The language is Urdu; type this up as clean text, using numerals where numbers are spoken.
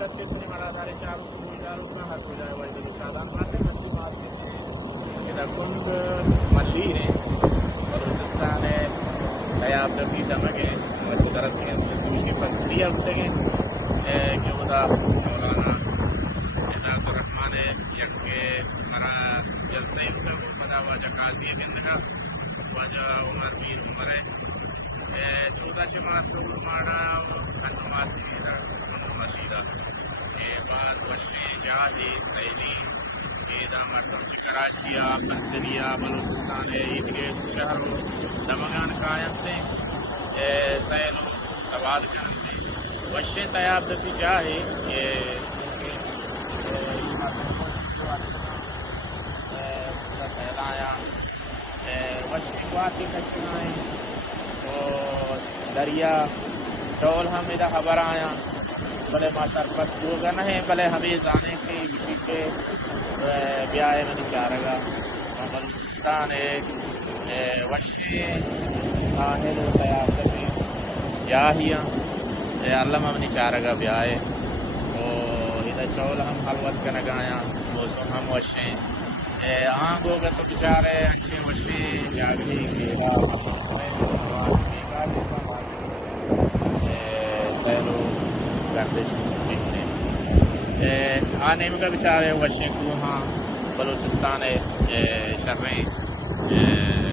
36 بڑا 4.5 کا ہر کو جائے وائد شادان بات ہے مچھی مارکیٹ ادھر کنڈ ملی ہے بلوچستان ہے حیاب دفی دمک ہے مجھے درد کے دوسری فصلیہ ہوتے ہیں کہ خدا مولانا عزت الرحمن ہے یک کے ہمارا جلسہ ہوتا وہ پدا واجہ قاضی گند کا واجہ عمر میر عمر ہے 14 مارچ کو مانا کنمات ملی دا بعد وشنے جہازی سیلی دا مردم کی کراچیا پنسلیا بلوچستان ہے عید کے شہر دمگان قائم تھے سیلو سواد کرن تھے وشے تیاب دتی جاہے کہ سیلایا وشنے واقعی کشنائیں دریا ڈول ہم ادھر خبر آیا بھلے ماں سرپت جو گن ہے بھلے ہمیں جانے کے کسی کے بیاہ منی چارگا بلوچستان ہے وشے آہل قیادت جاہیاں علامہ منی چارگا بیاہ ادھر چول ہم حلوت کا نگایا موسم ہم وشے آنگو گا تو بچارے اچھے وشے جاگی کیلا آنے میں کا بچارے وشے کو ہاں بلوچستان شریں